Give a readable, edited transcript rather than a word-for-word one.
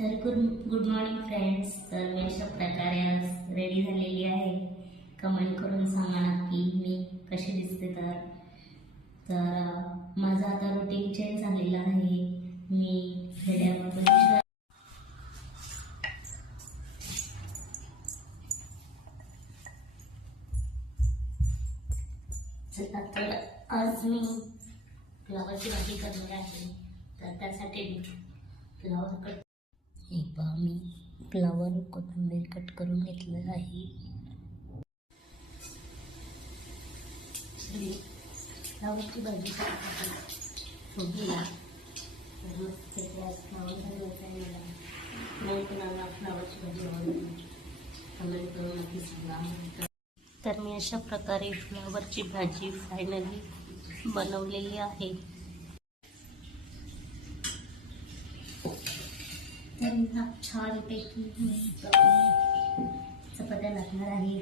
तर good morning friends. तर मी अशा प्रकारे आज रेडी झालेली आहे. कमेंट करून सांगा नक्की मी कशी दिसते. तर माझं आता रुटीन चेंज झालेलं आहे. मी खेड्यामधून तर आज मी फ्लावरची भाजी करणार आहे. तर त्यासाठी फ्लावर कट मी फ्लावर कोथिंबीर कट करून घेतलं आहे. फ्लावरची भाजी फोडणीला फ्लावर नाही कुणाला फ्लावरची भाजी आवडते कमेंट करून नक्की सांगा. तर मी अशा प्रकारे फ्लावरची भाजी फायनली बनवलेली आहे. तर छानपैकी चपात्या लागणार आहे.